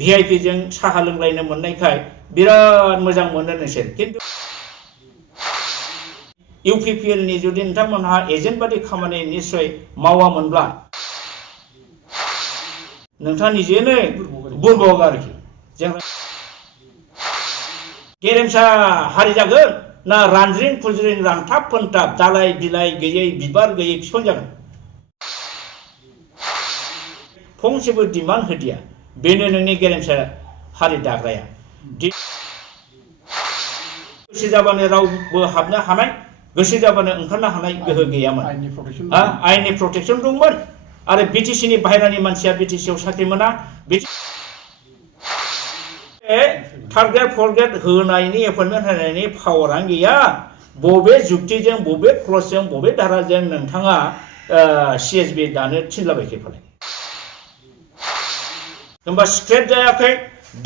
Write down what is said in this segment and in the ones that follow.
VIP जों साहा लोंलायनो मोननायखाय बिराद मोजां मोनो नोंसोर किन्तु UPPL नि जुदि नोंथांमोनहा एजेन्ट बादि खामानि निश्चय मावामोनब्ला नोंथाङा निजेनो बुरबक आरोखि जों गेरेमसा हारि जागोन ना रानज्रिं खुज्रिं रानथाब फोनथाब दालाय बिलाइ गैयै बिबार गैयै बिफां जागोन फंसेबो डिमान्ड होदिया बेनो नोंनि गेरेमसा हारि दाग्राया गोसो जाबानो रावबो हाबनो हानाय गोसो जाबानो ओंखारनो हानाय गोहो गैयामोन आयेननि प्रटेक्शन दंमोन आरो BTC नि बाहेरानि मानसिया BTC आव साख्रि मोना टारगेट फरगेट होनायनि एपइन्टमेन्ट होनायनि पावारानो गैया बबे जुक्तिजों बबे क्लजजों बबे धाराजों नोंथाङा CSB दानो थिनलाबायखै फालाय होमबा स्क्रेप जायाखै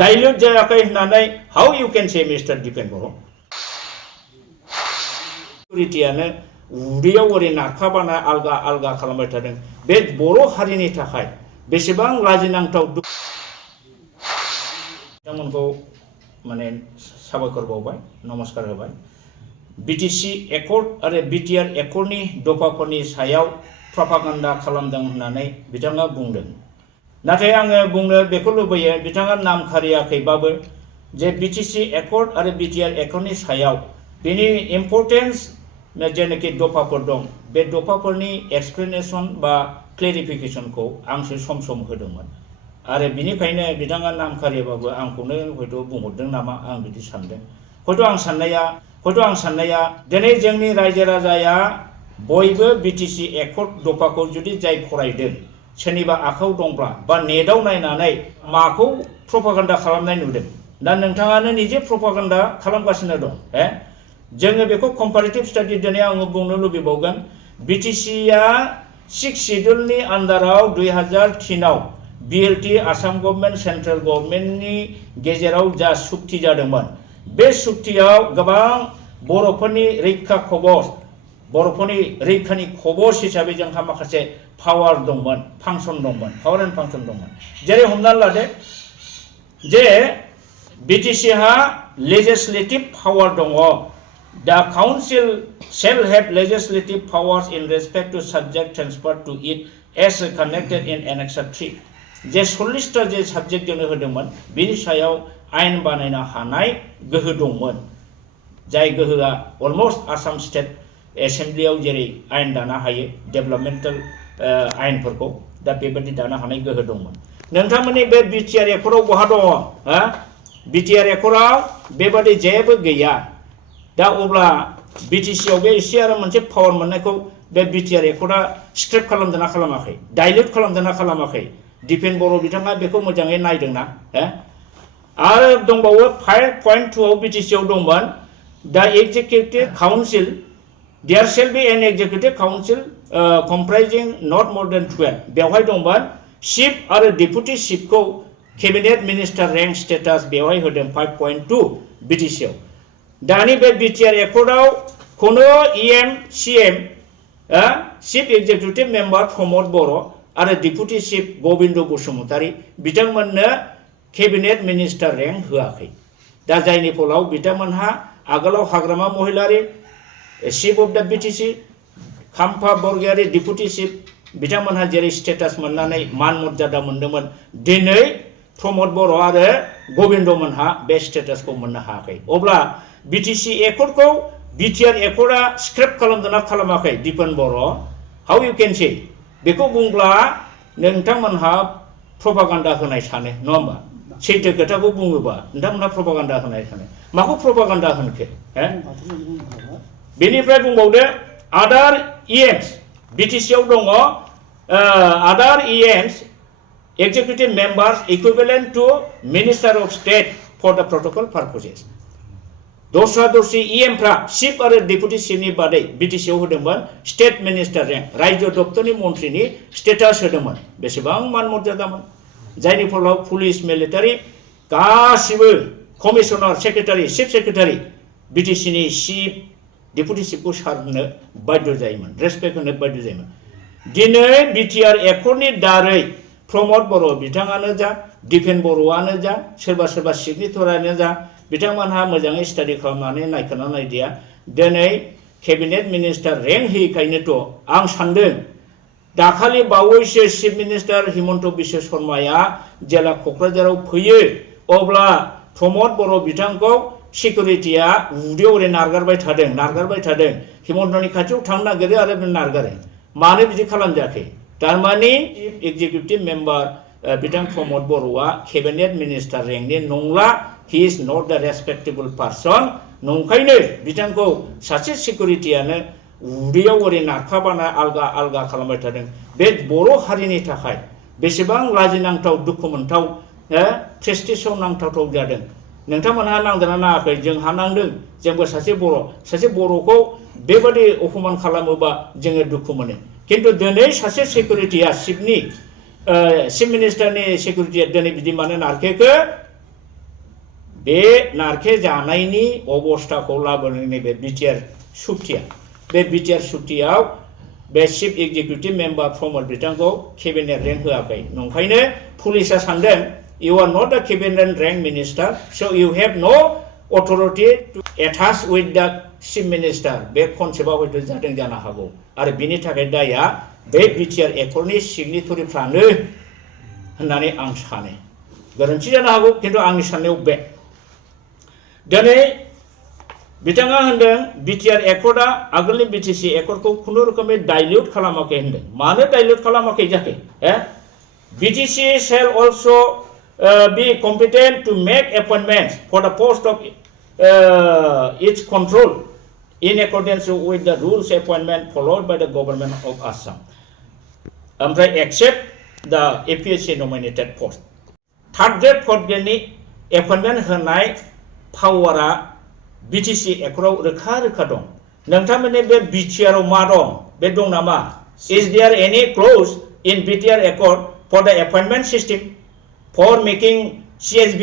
डाइल्यूट जायाखै होननानै how U can say mister Dipen बर' सिकिउरिटियानो उदैयाव ओरै नारखाबाना आलगा आलगा खालामबाय थादों बे बर' हारिनि थाखाय बेसेबां लाजिनांथाव बिथांमोनखौ माने साबायखर बावबाय नमस्कार होबाय BTC एकर्ड आरो BTR एकर्डनि दफाफोरनि सायाव प्रपागान्डा खालामदों होननानै बिथाङा बुंदों नाथाय आङो बुंनो बेखौ लुबैयो बिथाङा नाम खारियाखैबाबो जे BTC एकर्ड आरो BTR एकर्डनि सायाव बेनि इम्परटेन्स जेनाखि दफाफोर दं बे दफाफोरनि एक्सप्लेनेशन बा क्लेरिफिकेशनखौ आंसो सम सम होदोंमोन आरो बिनिखायनो बिथाङा नाम खारियाबाबो आंखौनो हयथ' बुंहरदों नामा आं बिदि सानदों हयथ' आं साननाया दिनै जोंनि रायजो राजाया बयबो BTC एकर्ड दफाखौ जुदि जाय फरायदों सोरनिबा आखायाव दंब्ला बा नेटआव नायनानै माखौ प्रपागान्डा खालामनाय नुदों दा नोंथाङानो निजे प्रपागान्डा खालामगासिनो दं जोङो बेखौ कम्पारेटिभ स्टाडि दिनै आङो बुंनो लुबैबावगोन BTCया 6 शिड्यूलनि आन्दाराव 2003 आव BLT आसाम गभर्नमेन्ट सेन्ट्रेल गभर्नमेन्टनि गेजेराव जा सुक्ति जादोंमोन बे सुक्तियाव गोबां बर'फोरनि रैखा खबस बर'फोरनि रैखानि खबस हिसाबै जोंहा माखासे पावार दंमोन फांसन दंमोन पावार एन्ड फांसन दंमोन जेरै हमनानै लादो जे BTC हा लेजिस्लेटिभ पावार दङ The council shall have legislative powers in respect to subject transferred to it as connected in Annex 3 जे 40टा जे साबजेक्ट जोंनो होदोंमोन बेनि सायाव आयेन बानायनो हानाय गोहो दंमोन जाय गोहोआ अलमोस्ट आसाम स्टेट एसेम्बलियाव जेरै आयेन दानो हायो डेभेलपमेन्टेल आयेनफोरखौ दा बेबायदि दानो हानाय गोहो दंमोन नोंथांमोननि बे BTR एकर्डआव बहा दङ BTR एकर्डआव बेबायदि जेबो गैया दा अब्ला BTC आव बे एसे आरो मोनसे पावार मोननायखौ बे BTR एकर्डआ स्क्रेप खालामदोंना खालामाखै डाइल्यूट खालामदोंना खालामाखै दिपेन बर' बिथाङा बेखौ मोजाङै नायदोंना आरो दंबावो 5.2 आव BTC आव दंमोन दा executive council there shall be an executive council comprising not more than 12 बेवहाय दंमोन चिफ आरो डेपुटि चिफखौ केबिनेट मिनिस्टार रेंक स्टेटास बेवहाय होदों 5.2 BTC आव दानि बे BTR एकर्डआव खुनु EM CM chief executive member Pramod Boro' आरो डेपुटि चिफ गबिन्द बसुमतारी बिथांमोननो केबिनेट मिनिस्टार रेंक होआखै दा जायनि फलाव बिथांमोनहा आगोलाव हाग्रामा महिलारि चिफ अफ द BTC खाम्फा बरगयारि डेपुटि चिफ बिथांमोनहा जेरै स्टेटास मोननानै मान मर्यादा मोनदोंमोन दिनै प्रमद बर' आरो गबिन्दमोनहा बे स्टेटासखौ मोननो हायाखै अब्ला BTC एकर्डखौ BTR एकर्डआ स्क्रेप खालामदोंना खालामाखै दिपेन बर' हाउ इउ कैन से बेखौ बुंब्ला नोंथांमोनहा प्रपागान्डा होनाय सानो नङा होमबा सैथो खोथाखौ बुङोबा नोंथांमोनहा प्रपागान्डा होनाय सानो माखौ प्रपागान्डा होनखो बेनिफ्राय बुंबावदो आदार EMs BTC आव दङ आदार EMs executive members equivalent to Minister of State for the protocol purposes दस्रा दस्रि EM फ्रा चिफ आरो डेपुटि चिफनि बादै BTC आव होदोंमोन स्टेट मिनिस्टार रेंक रायजो दप्तरनि मन्थ्रिनि स्टेटास होदोंमन बेसेबां मान मर्यादामोन जायनि फलाव पुलिस मिलिटारि गासिबो commissioner secretary chief secretary BTC नि चिफ डेपुटि चिफखौ सारनो बाध्य जायोमोन रेसपेक्ट होनो बाध्य जायोमोन दिनै BTR एकर्डनि दारै प्रमद बर' बिथाङानो जा डिपेन बर'आनो जा सोरबा सोरबा सिगनेटरानो जा बिथांमोनहा मोजाङै स्टाडि खालामनानै नायखाना नायदिया दिनै केबिनेट मिनिस्टार रेंक होयैखायनोथ' आं सान्दों दाखालि बावैसो चिफ मिनिस्टार हिमन्त बिश्व शर्माया जेला क'क्राझाराव फैयो अब्ला प्रमद बर' बिथांखौ सिकिउरिटिया उदैयाव ओरै नारगारबाय थादों हिमन्तनि खाथियाव थांनो नागिरो आरो नारगारो मानो बिदि खालामजाखै थारमाने चिफ एक्जिकिउटिभ मेम्बार बिथां प्रमद बर'आ केबिनेट मिनिस्टार रेंकनि नंला he is not the रेसपेक्टेबल person नंखायनो बिथांखौ सासे सिकिउरिटियानो उदैयाव ओरै नारखाबाना आलगा आलगा खालामबाय थादों बे बर' हारिनि थाखाय बेसेबां लाजिनांथाव दुखु मोनथाव प्रेस्टिजआव नांथावथाव जादों नोंथांमोनहा नांदोंना नाङाखै जोंहा नांदों जोंबो सासे बर'खौ बेबादि अपमान खालामोबा जोङो दुखु मोनो किन्तु दिनै सासे सिकिउरिटिया चिफ मिनिस्टारनि सिकिउरिटिया दिनै बिदि मानो नारखेखो बे नारखे जानायनि अबस्थाखौ लाबोनो नैबे बिटिआर सुक्तिया बे बिटिआर सुक्तियाव बे चिफ एक्जिकिउटिभ मेम्बार प्रमद बिथांखौ केबिनेट रेंक होआखै नंखायनो पुलिसा सानदों you are not a cabinet rank minister so you have no authority to attach with the chief minister बे कनसेप्टआ हयथ' जादों जानो हागौ आरो बिनि थाखाय दाया बे बिटिआर एकर्डनि सिगनेटरिफ्रानो होननानै आं सानो गोरोन्थि जानो हागौ किन्तु आंनि साननायाव बे दिनै बिथाङा होनदों बिटिआर एकर्डआ आगोलनि बिटिसि एकर्डखौ खुनुरोखोमै डाइल्युट खालामाखै होनदों मानो डाइल्युट खालामाखै जाखै BTC shall also be competent to make appointments for the post of its control in accordance with the rules appointment followed by the government of Assam except the APSC nominated post third grade fourth grade ni appointment होनाय पावारा BTC एकर्डआव रोखा रोखा दं नोंथांमोननि बे बिटिआरआव मा दं बे दं नामा is there any clause in BTR accord for the appointment system for making CSB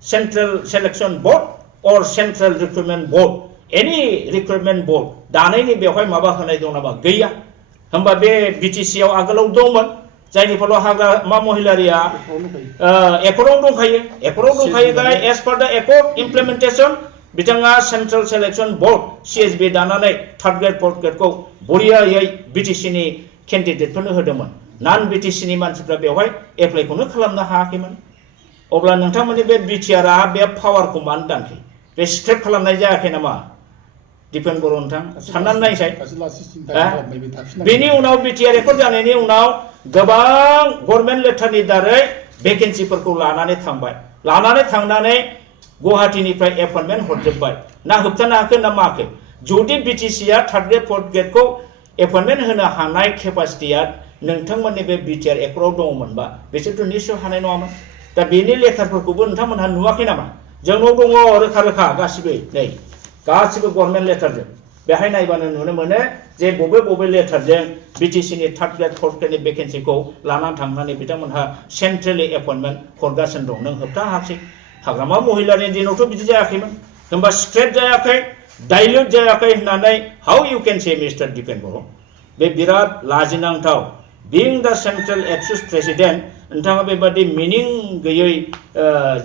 Central Selection Board or Central Recruitment Board any recruitment board दानायनि बेवहाय माबा होनाय दं नामा गैया होमबा बे बिटिसि आव आगोलाव दंमोन जायनि फलाव हाग्रामा महिलारिया एकर्डआव दंखायो गाय as per the accord implementation बिथाङा सेन्ट्रेल सेलेक्शन बोर्ड CSB दानानै थर्ड ग्रेड फोर्थ ग्रेडखौ बरियायै बिटिसिनि केन्डिडेटफोरनो होदोंमोन नान बिटिसिनि मानसिफ्रा बेवहाय एप्लाइखौनो खालामनो हायाखैमोन अब्ला नोंथांमोननि बे बिटिआरआ बे पावारखौ मानो दानखै बे स्क्रेप खालामनाय जायाखै नामा दिपेन बर' नोंथां साननानै नायसाय बेनि उनाव बिटिआर एकर्ड जानायनि उनाव गोबां गभर्नमेन्ट लेटारनि दारै भेकेन्सिफोरखौ लानानै थांनानै गुवाहाटीनिफ्राय एपइन्टमेन्ट हरजोब्बाय ना होबथानो हाखो ना माखो जुदि बिटिसिआ थर्ड ग्रेड फोर्थ ग्रेडखौ एपइन्टमेन्ट होनो हानाय केपासिटिया नोंथांमोननि बे बिटिआर एकर्डआव दङमोनबा बिसोरथ' निश्चय हानाय नङामोन दा बेनि लेटारफोरखौबो नोंथांमोनहा नुवाखै नामा जोंनाव दङ रोखा रोखा गासिबो गभर्नमेन्ट लेटारजों बेहाय नायबानो नुनो मोनो जे बबे लेटारजों बिटिसिनि थर्ड ग्रेड फोर्थ ग्रेडनि भेकेन्सिखौ लानानै थांनानै बिथांमोनहा सेन्ट्रेलि एपइन्टमेन्ट हरगासिनो दं नों होबथानो हायाखै हाग्रामा महिलारिनि दिनावथ' बिदि जायाखैमोन होमबा स्क्रेप जायाखै डाइल्युट जायाखै होननानै हाउ इउ केन से मिस्टार दिपेन बर' बे बिराद लाजिनांथाव बिं दा सेन्ट्रेल एबसु प्रेसिडेन्ट नोंथाङा बेबादि मिनिं गैयै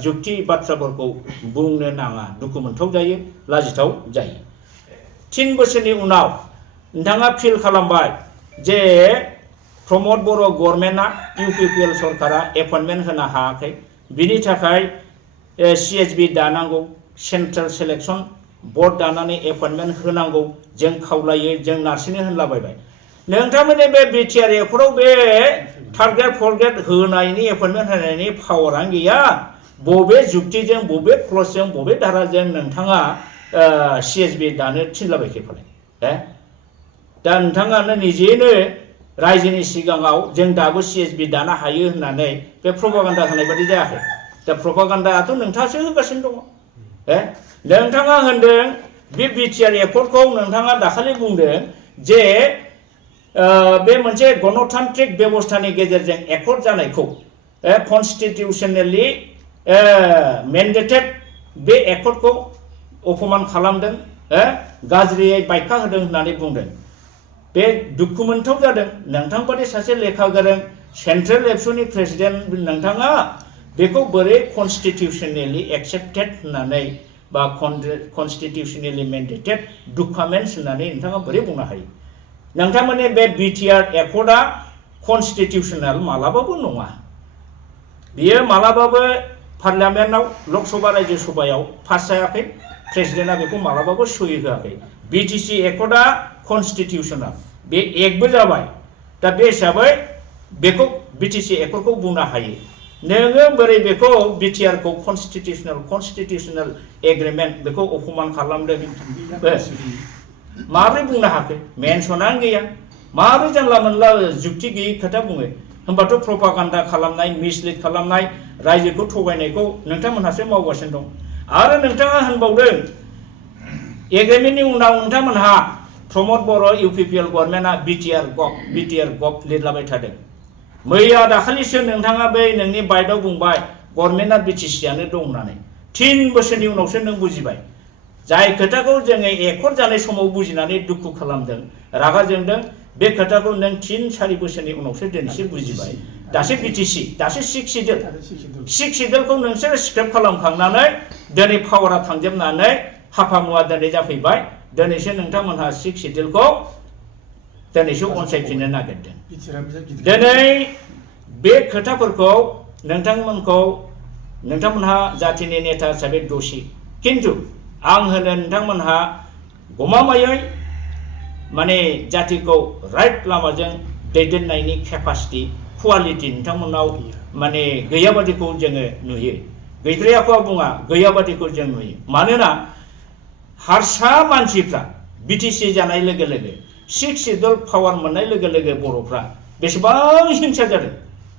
जुक्ति बाथ्राफोरखौ बुंनो नाङा दुखु मोनथाव जायो लाजिथाव जायो 3 बोसोरनि उनाव नोंथाङा फिल खालामबाय जे प्रमद बर' गभर्नमेन्टआ इउपिपिएल सरकारा एपइन्टमेन्ट होनो हायाखै बिनि थाखाय CSB दानांगौ सेन्ट्रेल सेलेक्शन बोर्ड दानानै एपइन्टमेन्ट होनांगौ जों खावलायो जों नारसिनो होनलाबायबाय नोंथांमोननि बे बिटिआर एकर्डआव बे थर्ड ग्रेड फोर्थ ग्रेड होनायनि एपइन्टमेन्ट होनायनि पावारानो गैया बबे जुक्तिजों बबे क्लजजों बबे धाराजों नोंथाङा CSB दानो थिनलाबायखै फालाय दा नोंथाङानो निजेनो रायजोनि सिगाङाव जों दाबो CSB दानो हायो होननानै बे प्रपागान्डा होनाय बादि जायाखै दा प्रपागान्डायाथ' नोंथाङासो होगासिनो दङ नोंथाङा होनदों बे बिटिआर एकर्डखौ नोंथाङा दाखालि बुंदों जे बे मोनसे गणतान्त्रिक बेबस्थानि गेजेरजों एकर्ड जानायखौ कन्स्टिटिउशनेलि मेन्डेटेड बे एकर्डखौ अपमान खालामदों गाज्रियै बायखा होदों होननानै बुंदों बे दुखु मोनथाव जादों नोंथां बादि सासे लेखा गोरों सेन्ट्रेल एबसुनि प्रेसिडेन्ट नोंथाङा बेखौ बोरै कन्स्टिटिउशनेलि एक्सेप्टेड होननानै बा कन्स्टिटिउशनेलि मेन्डेटेड डकुमेन्ट्स होननानै नोंथाङा बोरै बुंनो हायो नोंथांमोननि बे बिटिआर एकर्डआ कन्स्टिटिउशनेल मालाबाबो नङा बियो मालाबाबो पार्लियामेन्टआव लकसभा राज्यो सभायाव पास जायाखै प्रेसिडेन्टआ बेखौ मालाबाबो सहि होआखै बिटिसि एकर्डआ कन्स्टिटिउशनेल बे एकबो जाबाय दा बे हिसाबै बेखौ बिटिसि एकर्डखौ बुंनो हायो नोङो बोरै बेखौ बिटिआर खौ कन्स्टिटिउशनेल एग्रिमेन्ट बेखौ अपमान खालामदों माबोरै बुंनो हाखो मेनसनानो गैया माबोरै जानला मोनला जुक्ति गैयै खोथा बुङो होमबाथ' प्रपागान्डा खालामनाय मिसलिड खालामनाय रायजोखौ थगायनायखौ नोंथांमोनहासो मावगासिनो दं आरो नोंथाङा होनबावदों एग्रिमेन्टनि उनाव नोंथांमोनहा प्रमद बर' इउपिपिएल गभर्नमेन्टआ बिटिआर गभ लिरलाबाय थादों मैया दाखालिसो नोंथाङा बै नोंनि बाइटआव बुंबाय गभर्नमेन्टआ बिटिसिआनो दं होननानै 3 बोसोरनि उनावसो नों बुजिबाय जाय खोथाखौ जोङो एकर्ड जानाय समाव बुजिनानै दुखु खालामदों रागा जोंदों बे खोथाखौ नों 3-4 बोसोरनि उनावसो दिनैसो बुजिबाय दासो बिटिसि दासो 6 सिडुलखौ नोंसोर स्क्रेप खालामखांनानै दिनै पावारा थांजोबनानै हाफा मुवा दिनै जाफैबाय दिनैसो नोंथांमोनहा 6 सिडुलखौ दिनैसो अनसायफिननो नागिरदों दिनै बे खोथाफोरखौ नोंथांमोनहा जातिनि नेता हिसाबै दसि किन्तु आं होनो नोंथांमोनहा गमामायै माने जातिखौ राइट लामाजों दैदेननायनि केपासिटि क्वालिटि नोंथांमोनाव माने गैयाबादिखौ जोङो नुयो गैद्रायाखौ बुङा गैयाबादिखौ जों नुयो मानोना हारसा मानसिफ्रा बिटिसि जानाय लोगो लोगो 6 सिडुल पावार मोननाय लोगो लोगो बर'फ्रा बेसेबां हिंसा जादों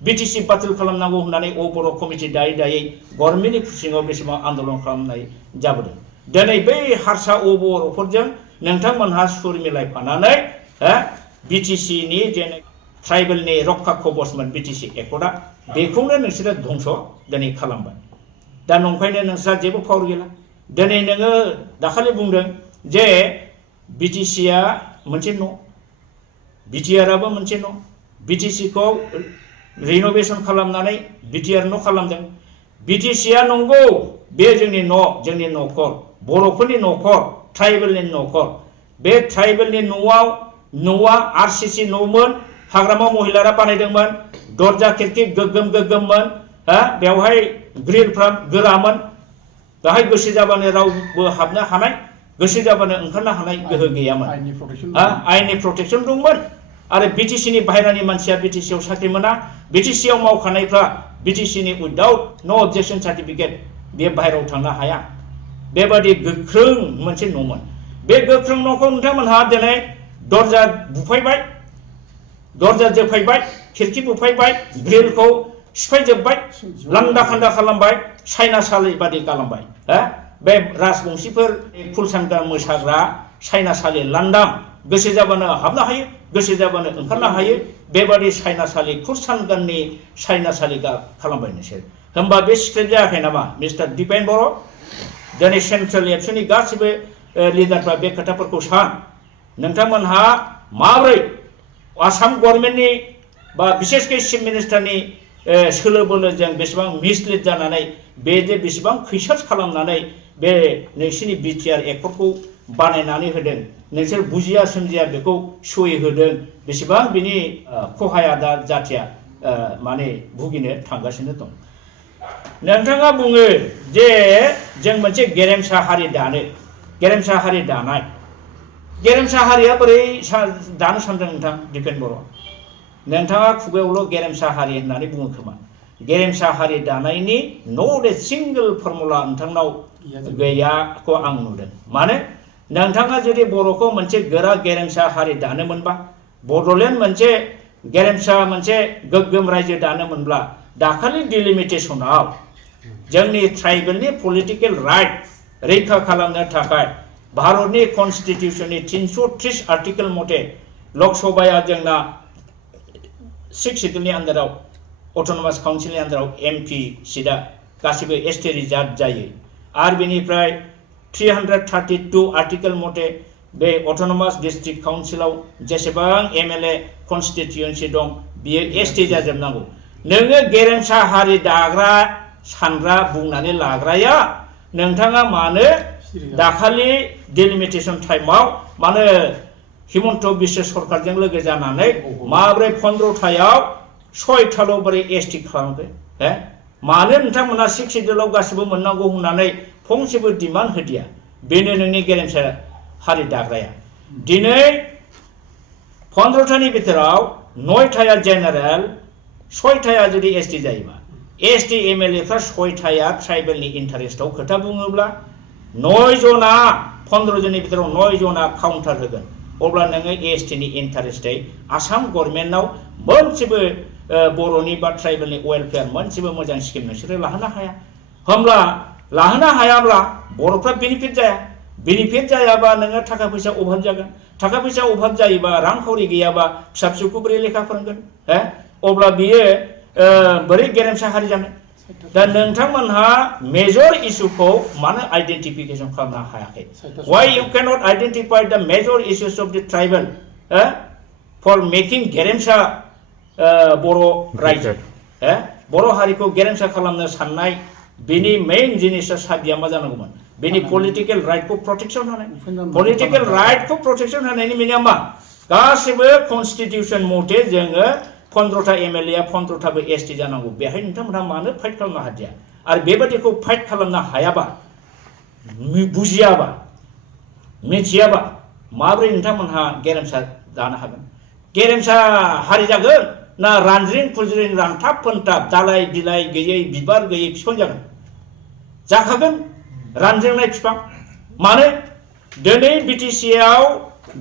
बिटिसि बातिल खालामनांगौ होननानै बर' कमिटि दायै दायै गभर्नमेन्टनि सिङाव बेसेबां आन्दोलन खालामनाय जाबोदों दिनै बै हारसा बर'फोरजों नोंथांमोनहा सुर मिलायफानानै बिटिसिनि जे ट्राइबेलनि रक्षा कवचमोन बिटिसि एकर्डआ बेखौनो नोंसोरो धंस दिनै खालामबाय दा नंखायनो नोंस्रा जेबो पावार गैला दिनै नोङो दाखालि बुंदों जे बिटिसिआ मोनसे न' बिटिआरआबो मोनसे न' बिटिसिखौ रिनोभेसन खालामनानै बिटिआर न' खालामदों बिटिसिआ नंगौ बे जोंनि न'खर बर'फोरनि न'खर ट्राइबेलनि न'खर बे ट्राइबेलनि न'आ आरसीसी न'मोन हाग्रामा महिलारा बानायदोंमोन दरजा खिरखि गोग्गोममोन बेवहाय ग्रिलफ्रा गोरामोन बेवहाय गोसो जाबानो रावबो हाबनो हानाय गोसो जाबानो ओंखारनो हानाय गोहो गैयामोन आयेननि प्रटेक्शन दंमोन आरो बिटिसिनि बाहेरानि मानसिया बिटिसिआव साख्रि मोना बिटिसिआव मावखानायफ्रा बिटिसिनि उइदाउट नो अबजेक्शन सार्टिफिकेट बे बाहेरायाव थांनो हाया बेबादि गोख्रों मोनसे न'मोन बे गोख्रों न'खौ नोंथांमोनहा दिनै दरजा बुफायबाय दरजा जोफायबाय खिरखि बुफायबाय ग्रिलखौ सिफायजोबबाय लांदा खान्दा खालामबाय सायनासालि बादि खालामबाय बे राजबंशीफोर कुलसांगा मोसाग्रा सायनासालि लांदां गोसो जाबानो हाबनो हायो गोसो जाबानो ओंखारनो हायो बेबादि सायनासालि कुलसांगानि सायनासालि खालामबाय नोंसोर होमबा बे स्क्रिप्ट जायाखै नामा मिस्टार दिपेन बर' दिनै सेन्ट्रेल एबसुनि गासिबो लिडारफ्रा बे खोथाफोरखौ सान नोंथांमोनहा माबोरै आसाम गभर्नमेन्टनि बा बिसेसकै चिफ मिनिस्टारनि सोलो बोलोजों बेसेबां मिसलिड जानानै बे जे बेसेबां खैसार खालामनानै बे नोंसिनि बिटिआर एकर्डखौ बानायनानै होदों नोंसोर बुजिया सोमजिया बेखौ सहि होदों बेसेबां बिनि खहाया दा जातिया माने भुगिनो थांगासिनो दं नोंथाङा बुङो जे जों मोनसे गेरेमसा हारि दानाय गेरेमसा हारिया बोरै दानो सानदों नोंथां दिपेन बर' नोंथाङा खुगायावल' गेरेमसा हारि होननानै बुङो खोमा गेरेमसा हारि दानायनि नट ए सिंगल फर्मुला नोंथांनाव गैयाखौ आं नुदों मानो नोंथाङा जुदि बर'खौ मोनसे गोरा गेरेमसा हारि दानो मोनबा बड'लेण्ड मोनसे गेरेमसा मोनसे गोग्गोम रायजो दानो मोनब्ला दाखालि डिलिमिटेसनाव जोंनि ट्राइबेलनि पलिटिकेल राइट रैखा खालामनो थाखाय भारतनि कन्स्टिटिउशननि 330 आर्टिकेल मथे लकसभाया जोंना 6 सिडुलनि आन्दाराव अट'नमास काउन्सिलनि आन्दाराव एमपि सिटआ गासिबो एसटि रिजार्भ जायो आरो बेनिफ्राय 332 आर्टिकेल मथे बे अट'नमास डिस्ट्रिक्ट काउन्सिलाव जेसेबां एमएलए कन्स्टिटिउन्सि दं बियो एसटि जाजोबनांगौ नोङो गेरेमसा हारि दाग्रा सानग्रा बुंनानै लाग्राया नोंथाङा मानो दाखालि डिलिमिटेसन टाइमाव मानो हिमन्त बिश्व सरकारजों लोगो जानानै माब्रै 15थायाव 6थाल' बोरै एसटि खालामखो मानो नोंथांमोना 6 सिडिउलाव गासिबो मोननांगौ होननानै फंसेबो डिमान्ड होदिया बेनो नोंनि गेरेमसा हारि दाग्राया दिनै 15थानि बिथोराव 9थाया जेनारेल 6थाया जुदि एसटि जायोबा एसटि एमएलएफ्रा 6थाया ट्राइबेलनि इन्टारेस्टआव खोथा बुङोब्ला 9 जना 15 जननि बिथोराव 9 जना काउन्टार होगोन अब्ला नोङो एसटिनि इन्टारेस्टै आसाम गभर्नमेन्टआव मोनसेबो बर'नि बा ट्राइबेलनि वेलफेयार मोनसेबो मोजां स्किम नोंसोरो लाहोनो हाया होमब्ला लाहोनो हायाब्ला बर'फ्रा बेनिफिट जायाबा नोङो थाखा फैसा अभाब जागोन थाखा फैसा अभाब जायोबा रांखावरि गैयाबा फिसा फिसौखौ बोरै लेखा फोरोंगोन अब्ला बियो बोरै गेरेमसा हारि जानो दा नोंथांमोनहा मेजर इशुखौ मानो आइडेन्टिफिकेशन खालामनो हायाखै why you cannot identify the major issues of the tribal for making गेरेमसा बर' रायजो बर' हारिखौ गेरेमसा खालामनो साननाय बेनि मेइन जिनिसा साबिया मा जानांगौमोन बेनि पलिटिकल राइटखौ प्रोटेक्शन होनाय पलिटिकल राइटखौ प्रोटेक्शन होनायनि मिनिङा मा गासिबो कन्स्टिट्यूशन मथे जोङो 15था एमएलए 15थाबो एसटि जानांगौ बेहाय नोंथांमोनहा मानो फाइट खालामनो हादिया आरो बेबादिखौ फाइट खालामनो हायाबा बुजियाबा मिथियाबा माब्रै नोंथांमोनहा गेरेमसा जानो हागोन गेरेमसा हारि जागोन ना रानज्रिं खुज्रिं रानथाब फोनथाब दालाय बिलाइ गैयै बिबार गैयै बिफां जागोन जाखागोन रानज्रिंनाय बिफां मानो दिनै बिटिसिआव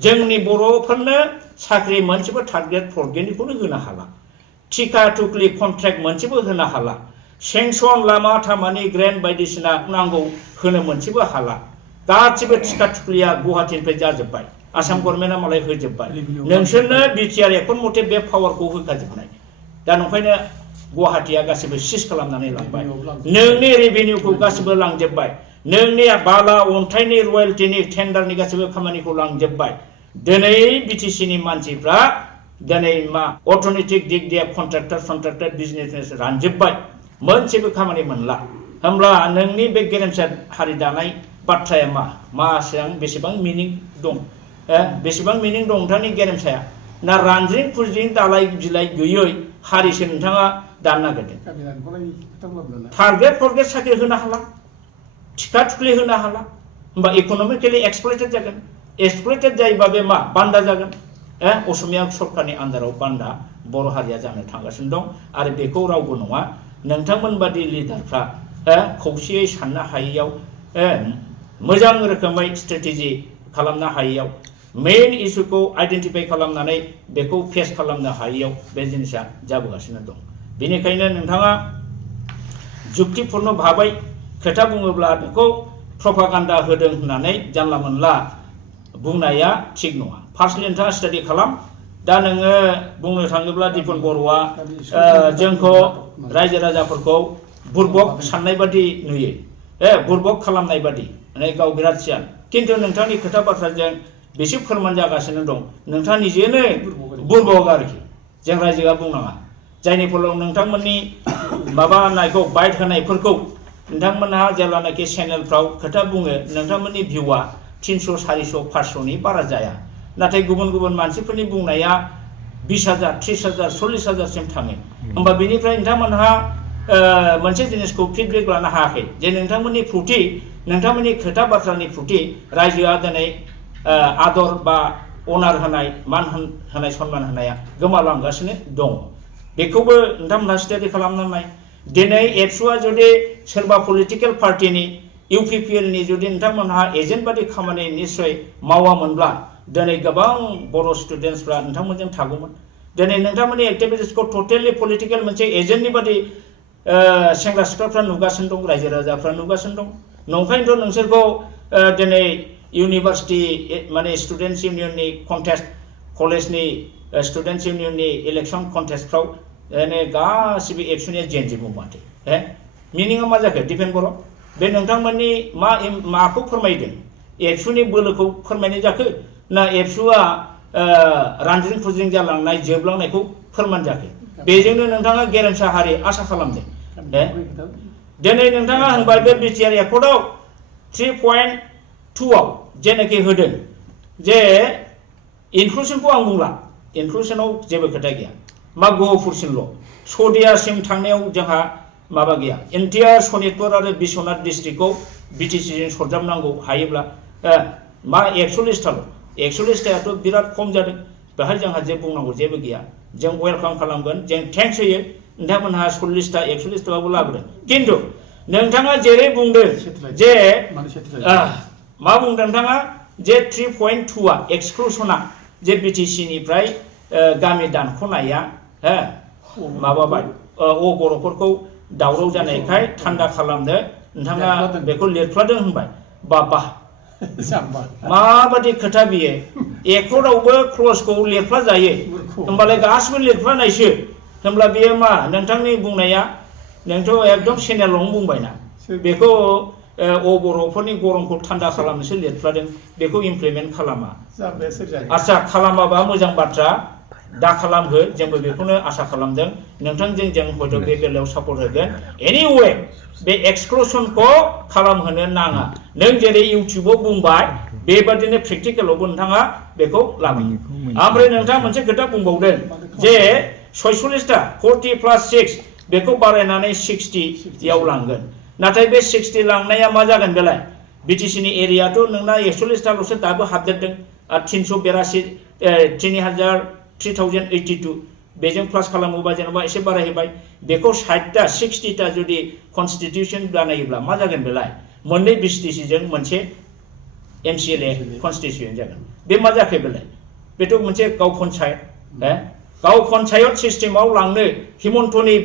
जोंनि बर'फोरनो साख्रि मोनसेबो थार्ड ग्रेड फर्थ ग्रेडनिखौनो होनो हाला थिखा थुख्लि कन्ट्रेक्ट मोनसेबो होनो हाला सेंसन लामा थामानि ग्रेन्ड बायदिसिना नांगौ होनो मोनसेबो हाला गासिबो थिखा थुख्लिया गुवाहाटीनिफ्राय जाजोब्बाय आसाम गभर्नमेन्टआ मालाय होजोब्बाय नोंसोरनो बिटिआर एकट मथे बे पावारखौ होखाजोबनाय दा नंखायनो गुवाहाटीया गासिबो सिज खालामनानै लांबाय नोंनि रेभिनिउखौ गासिबो लांजोब्बाय नोंनि बाला अन्थाइनि रयेल्टिनि टेन्डारनि गासिबो खामानिखौ लांजोब्बाय दिनै बिटिसिनि मानसिफ्रा दिनै मा अर्थनैतिक दिग दिया कन्ट्राक्टर बिजनेस रानजोब्बाय मोनसेबो खामानि मोनला होमब्ला नोंनि बे गेरेमसा हारि दानाय बाथ्राया बेसेबां मिनिं दं बेसेबां मिनिं दं नोंथांनि गेरेमसाया ना रानज्रिं खुज्रिं दालाय बिलाइ गैयै हारिसो नोंथाङा दानो नागिरदों थार्ड ग्रेड फर्थ ग्रेड साख्रि होनो हाला थिखा थुख्लि होनो हाला होमबा इकनमिकेलि एक्सप्लइटेड जागोन एक्सप्लइटेड जायोबा बे मा बान्दा जागोन असमिया सरकारनि आन्दाराव बान्दा बर' हारिया जानो थांगासिनो दं आरो बेखौ रावबो नङा नोंथांमोन बादि लिडारफ्रा खौसेयै साननो हायैयाव मोजां रोखोमै स्ट्रेटेजि खालामनो हायैयाव मेइन इशुखौ आइडेन्टिफाइ खालामनानै बेखौ फेस खालामनो हायैयाव बे जिनिसा जाबोगासिनो दं बेनिखायनो नोंथाङा जुक्तिपूर्ण भाबै खोथा बुङोब्ला बेखौ प्रपागान्डा होदों होननानै जानला मोनला बुंनाया थिग नङा फार्स्टलि नोंथाङा स्टाडि खालाम दा नोङो बुंनो थाङोब्ला दिपन बर'आ जोंखौ रायजो राजाफोरखौ बुरबक साननाय बादि नुयो बुरबक खालामनाय बादि माने गाव बिराद सियान खिन्थु नोंथांनि खोथा बाथ्राजों बेसे फोरमान जागासिनो दं नोंथाङा निजेनो बुरबक आरोखि जों रायजोआ बुंनाङा जायनि फलाव नोंथांमोननि माबा होनायखौ बाइट होनायफोरखौ नोंथांमोनहा जेब्लानाखि चेनेलफ्राव खोथा बुङो नोंथांमोननि भिउआ 300 400 500नि बारा जाया नाथाय गुबुन गुबुन मानसिफोरनि बुंनाया 20,000 30,000 40,000सिम थाङो होमबा बेनिफ्राय नोंथांमोनहा मोनसे जिनिसखौ फिडबेक लानो हायाखै जे नोंथांमोननि प्रति नोंथांमोननि खोथा बाथ्रानि प्रति रायजोआ दिनै आदर बा अनार होनाय मान होनाय सन्मान होनाया गोमालांगासिनो दं बेखौबो नोंथांमोनहा स्टाडि खालामनांनाय दिनै एबसुआ जुदि सोरबा पलिटिकेल पार्टिनि इउपिपिएलनि जुदि नोंथांमोनहा एजेन्ट बादि खामानि निश्चय मावामोनब्ला दिनै गोबां बर' स्टुडेन्टसफ्रा नोंथांमोनजों थागौमोन दिनै नोंथांमोननि एक्टिभिटिसखौ टटेलि पलिटिकेल मोनसे एजेन्टनि बादि सेंग्रा सिख्लाफ्रा नुगासिनो दं रायजो राजाफ्रा नुगासिनो दं नंखायनोथ' नोंसोरखौ दिनै इउनिभार्सिटि माने स्टुडेन्टस इउनियननि कन्टेस्ट कलेजनि स्टुडेन्टस इउनियननि इलेक्सन कन्टेस्टफ्राव गासिबो एबसुनिया जेनजोबो माथो मिनिङा मा जाखो दिपेन बर' बे नोंथांमोननि माखौ फोरमायदों एबसुनि बोलोखौ फोरमायनाय जाखो ना एबसुआ रानज्रिं खुज्रिं जालांनाय जोबलांनायखौ फोरमान जाखो बेजोंनो नोंथाङा गेरेमसा हारि आसा खालामदों दिनै नोंथाङा होनबाय बे बिटिआर एकर्डआव 3.2 आव जेनाखि होदों जे इनक्लुजनखौ आं बुंला इनक्लुजनाव जेबो खोथा गैया मा गहपुरसिमल' सदियासिम थांनायाव जोंहा माबा गैया इन्टियार सनितपुर आरो बिश्वनाथ डिस्ट्रिक्टखौ बिटिसिजों सरजाबनांगौ हायोब्ला मा 41टायाथ' बिराद खम जादों बेहाय जोंहा जेबो बुंनांगौ जेबो गैया जों वेलकाम खालामगोन जों थेंक्स होयो नोंथांमोनहा 40टा 41टाबाबो लाबोदों खिन्थु नोंथाङा जेरै बुंदों जे मा बुंदों नोंथाङा जे 3.2 आ एक्सक्लुसना जे बिटिसिनिफ्राय गामि दानख'नाया माबाबाय बर'फोरखौ दावराव जानायखाय थान्दा खालामनो नोंथाङा बेखौ लिरफ्लादों होनबाय बाबा माबादि खोथा बियो एकर्डआवबो क्लजखौ लिरफ्ला जायो होमबालाय गासिबो लिरफ्लानायसो होमब्ला बेयो मा नोंथांनि बुंनाया नोंथ' एकदम चेनेलावनो बुंबायना बेखौ बर'फोरनि गरमखौ थान्दा खालामनोसो लिरफ्लादों बेखौ इमप्लिमेन्ट खालामा आसा खालामाबा मोजां बाथ्रा दा खालामहो जोंबो बेखौनो आसा खालामदों नोंथांजों जों हयथ' बे बेलायाव सापर्ट होगोन एनिवे बे एक्सक्लुसनखौ खालामहोनो नाङा नों जेरै इउटिउबाव बुंबाय बेबादिनो प्रेक्टिकेलावबो नोंथाङा बेखौ लाबोयो ओमफ्राय नोंथाङा मोनसे खोथा बुंबावदों जे 46टा 40 + 6 बेखौ बारायनानै 60 लांगोन नाथाय बे 60 लांनाया मा जागोन बेलाय बिटिसिनि एरियाथ' नोंना 41टाल'सो दाबो हाबदेरदों आरो 3082 बेजों प्लास खालामोबा जेनेबा एसे बारायहोबाय बेखौ 60टा जुदि कनस्टिटिउसन बानायोब्ला मा जागोन बेलाय मोननै बिटिसिजों मोनसे एमसिएलए कनस्टिटिउसन जागोन बे मा जाखो बेलाय बेथ' मोनसे गाव पन्सायत सिस्टेमाव लांनो हिमन्तनि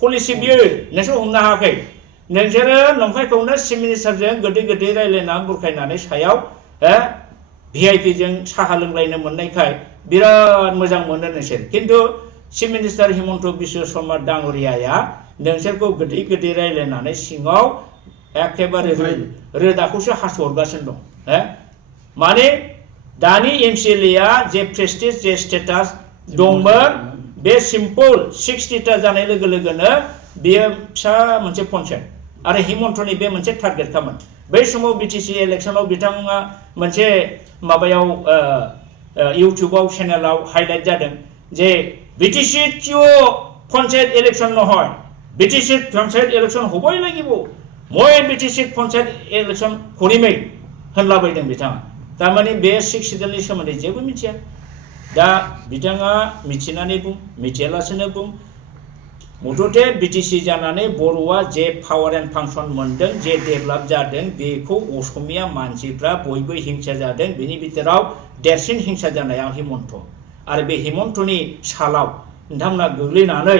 पलिसि बियो नोंसोर हमनो हायाखै नोंसोरो नंखायखौनो चिफ मिनिस्टारजों गोदै रायलायनानै बुरखायनानै सायाव भिआइपिजों साहा लोंलायनो मोननायखाय बिराद मोजां मोनो नोंसोर खिन्थु चिफ मिनिस्टार हिमन्त बिश्व शर्मा डांगरियाया नोंसोरखौ गोदै रायलायनानै सिङाव एखेबारे रोदाखौसो हासहरगासिनो दं माने दानि एमसिएलएआ जे प्रेस्टिज जे स्टेटास दंमोन बे सिम्पल 60टा जानाय लोगो लोगोनो बेयो फिसा मोनसे पन्सायत आरो हिमन्तनि बे मोनसे टारगेटखामोन बै समाव बिटिसि इलेक्सनाव बिथाङा मोनसे माबायाव इउटिउबाव चेनेलाव हाइलाइट जादों जे बिटिसि কিয় পঞ্চায়েত ইলেকশন নহয় বিটিসি পঞ্চায়েত ইলেকশন হবই লাগিব মই বিটিসি পঞ্চায়েত ইলেকশন করিমেই होनलाबायदों बिथाङा तारमाने बे 6 सिडुलनि सोमोन्दै जेबो मिथिया दा बिथाङा मिथिनानै बुं मिथियालासेनो बुं मथथे बिटिसि जानानै बर'आ जे पावार एन्ड फांसन मोनदों जे डेभेलप जादों बेखौ असमिया मानसिफ्रा बयबो हिंसा जादों बेनि बिथोराव देरसिन हिंसा जानाया हिमन्त आरो बे हिमन्तनि सालाव नोंथांमोना गोग्लैनानै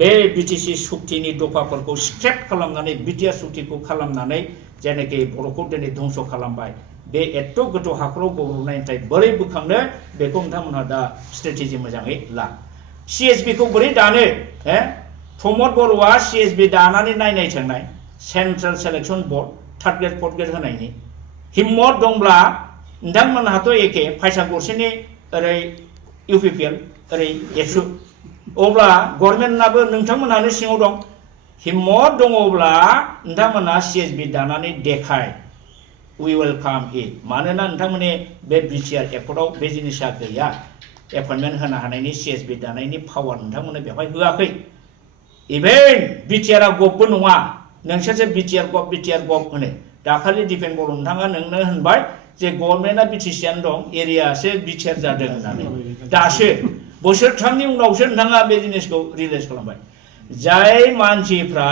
बे बिटिसि सुक्तिनि दफाफोरखौ स्क्रेप खालामनानै बिटिआर सुक्तिखौ खालामनानै जेनाखि बर'खौ दिनै धंस खालामबाय बे एथ' गोथौ हाखराव गब्रनायनिफ्राय बोरै बोखांनो बेखौ नोंथांमोनहा दा स्ट्रेटेजि मोजाङै ला CSB को बोरै दानो प्रमद बर'आ CSB दानानै नायनाय थांनाय central selection board third grade fourth grade होनायनि हिम्मत दंब्ला नोंथांमोनहाथ' एखे फैसा गरसेनि ओरै UPPL ओरै एबसु अब्ला गभर्नमेन्टनाबो नोंथांमोनहानो सिङाव दं हिम्मत दङब्ला नोंथांमोनहा CSB दानानै देखाय we welcome it मानोना नोंथांमोननि बे बिटिआर एकर्डआव बे जिनिसा गैया एपइन्टमेन्ट होनो हानायनि CSB दानायनि पावार नोंथांमोननो बेवहाय होआखै इभेन बिटिआरआ गबबो नङा नोंसोरसो बिटिआर गब होनो दाखालि दिपेन बर' नोंथाङा नोंनो होनबाय जे गभर्नमेन्टआ बिटिसिआनो दं एरियासो बिटिआर जादों होननानै दासो बोसोरथामनि उनावसो नोंथाङा बे जिनिसखौ रिलाइज खालामबाय जाय मानसिफ्रा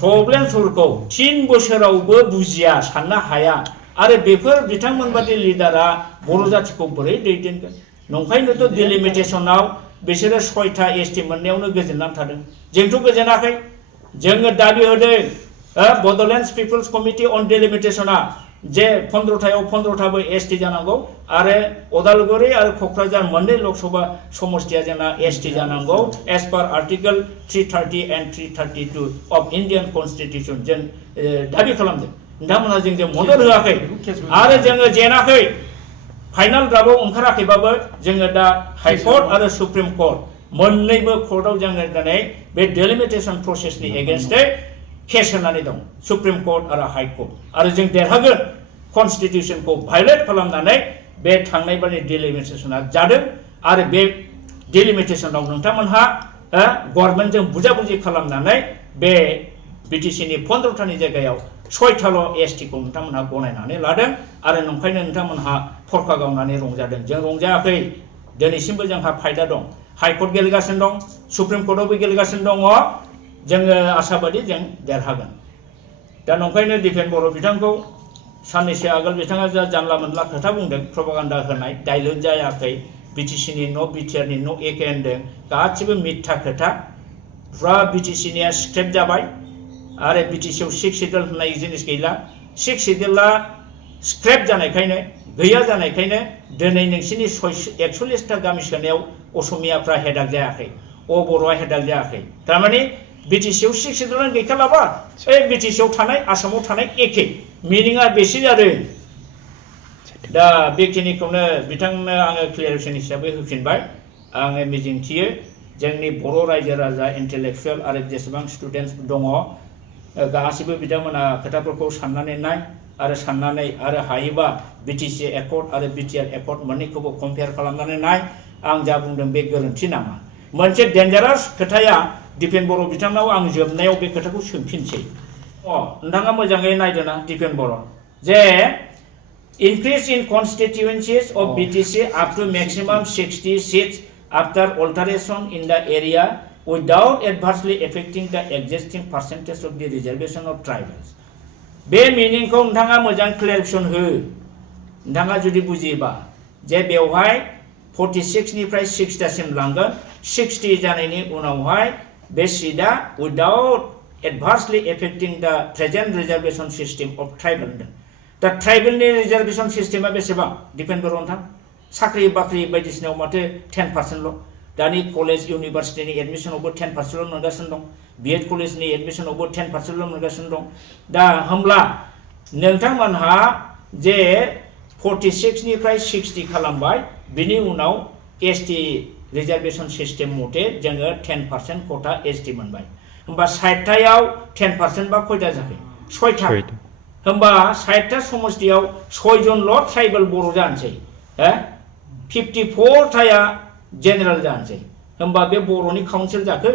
प्रब्लेमफोरखौ 3 बोसोरावबो बुजिया साननो हाया आरो बेफोर बिथांमोन बादि लिडारा बर' जातिखौ बोरै दैदेनगोन नंखायनोथ' डिलिमिटेशनाव बिसोरो 6टा एसटि मोननायावनो गोजोननानै थादों जोंथ' गोजोनाखै जोङो दाबि होदों बड'लेण्ड पिपल्स कमिटि अन डिलिमिटेशना जे 15टायाव 15टाबो एसटि जानांगौ आरो उदालगुरि आरो क'क्राझार मोननै लकसभा समष्टिया जोंना एसटि जानांगौ as per article 330 and 332 of Indian constitution जों दाबि खालामदों नोंथांमोनहा जों मदद होआखै आरो जोङो जेनाखै फाइनाल ड्राफ्टआव ओंखाराखैबाबो जोङो दा हाइकर्ट आरो सुप्रिम कर्ट मोन्नैबो कोर्टआव जोङो दिनै बे डिलिमिटेशन प्रसेसनि एगेन्स्टै केस होनानै दं सुप्रिम कोर्ट आरो हाई कोर्ट आरो जों देरहागोन कन्स्टिटिउसनखौ भायलेट खालामनानै बे थांनाय बारनि डिलिमिटेशना जादों आरो बे डिलिमिटेशनाव नोंथांमोनहा गभर्नमेन्टजों बुजाबुजि खालामनानै बे बिटिसिनि 15थानि जायगायाव 6थाल' एसटिखौ नोंथांमोनहा गनायनानै लादों आरो नंखायनो नोंथांमोनहा फरखा गावनानै रंजादों जों रंजायाखै दिनैसिमबो जोंहा फायदा दं हाई कोर्ट गेलेगासिनो दं सुप्रिम कोर्टआवबो गेलेगासिनो दङ जोङो आसाबादि जों देरहागोन दा नंखायनो दिपेन बर' बिथांखौ साननैसो आगोल बिथाङा जा जानला मोनला खोथा बुंदों प्रपागान्डा होनाय डाइलुट जायाखै बिटिसिनि न' बिटिआरनि न' एखे होनदों गासिबो मिथ्या खोथा फुरा बिटिसिनिया स्क्रेप जाबाय आरो बिटिसिआव 6 सिडुल होननाय जिनिस गैला 6 सिडुला स्क्रेप जानायखायनो गैया जानायखायनो दिनै नोंसिनि 41टा गामि सोनायाव असमियाफ्रा हेडाक जायाखै बर'आ हेडाक जायाखै थारमाने बिटिसिआव 6 सिडुलानो गैखालाबा बिटिसिआव थानाय आसामाव थानाय एखे मिनिङा बेसे जादों दा बेखिनिखौनो बिथांनो आङो क्लियारेसन हिसाबै होफिनबाय आङो मिजिंथियो जोंनि बर' रायजो राजा इन्टेलेक्चुवेल आरो जेसेबां स्टुडेन्टस दङ गासिबो बिथांमोना खोथाफोरखौ साननानै नाय आरो साननानै आरो हायोबा बिटिसि एकर्ड आरो बिटिआर एकर्ड मोननैखौबो कम्पेयार खालामनानै नाय आं जा बुंदों बे गोरोन्थि नामा मोनसे डेन्जारास खोथाया दिपेन बर' बिथांनाव आं जोबनायाव बे खोथाखौ सोंफिनसै नोंथाङा मोजाङै नायदोना दिपेन बर' जे increase in constituencies of BTC up to maximum 60 seats after alteration in the area without adversely affecting the existing percentage of the reservation of tribals. बे मीनिंखौ नोंथाङा मोजां क्लेरिफिकेशन हो नोंथाङा जुदि बुजियोबा जे बेवहाय 46 निफ्राय 6 दासिम लांगोन 60 जानायनि उनावहाय बे सीटआ without adversely affecting the present reservation system of tribal. दा ट्राइबेलनि रिजार्भेशन सिस्टेमा बेसेबां डिपेन्ड बर' नोंथां साख्रि बाख्रि बायदिसिनायाव माथो 10%ल' दानि कलेज इउनिभार्सिटिनि एडमिसनावबो 10%ल' मोनगासिनो दं बिएड कलेजनि एडमिसनावबो 10%ल' मोनगासिनो दं दा होमब्ला नोंथांमोनहा जे 46 निफ्राय 60 खालामबाय बिनि उनाव एसटी रिजार्भेशन सिस्टेम मथे जोङो 10% कोटा एसटी मोनबाय होमबा 60टायाव 10% बा खयथा जाखो 6था होमबा 60टा समष्टियाव 6 जनल' ट्राइबेल बर' जानोसै 54टाया जेनेरेल जानोसै होमबा बे बर'नि काउन्सिल जाखो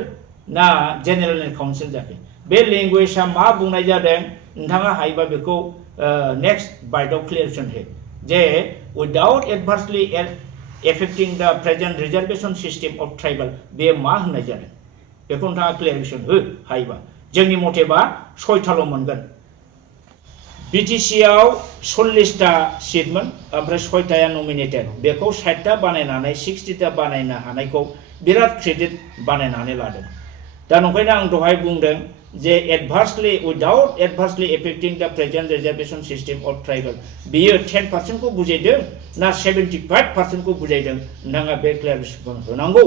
ना जेनेरेलनि काउन्सिल जाखो बे लेंगुवेजआ मा बुंनाय जादों नोंथाङा हायोबा बेखौ नेक्स्ट बाइटआव क्लियारेसन हो जे उइदाउट एडभार्सलि एफेक्टिं द present reservation system of tribal बे मा होननाय जादों बेखौ नोंथाङा क्लियारेसन हो हायोबा जोंनि मथेबा 6टाल' मोनगोन बिटिसिआव 40टा सीटमोन ओमफ्राय 6टाया नमिनेटेड बेखौ 60टा बानायनानै 60टा बानायनो हानायखौ बिराद क्रेडिट बानायनानै लादों दा नंखायनो आं दहाय बुंदों जे एडभार्सलि उइदाउट एडभार्सलि एफेक्टिं द present reservation system of tribal बियो 10% खौ बुजायदों ना 75% खौ बुजायदों नोंथाङा बे क्लियारेसन होनांगौ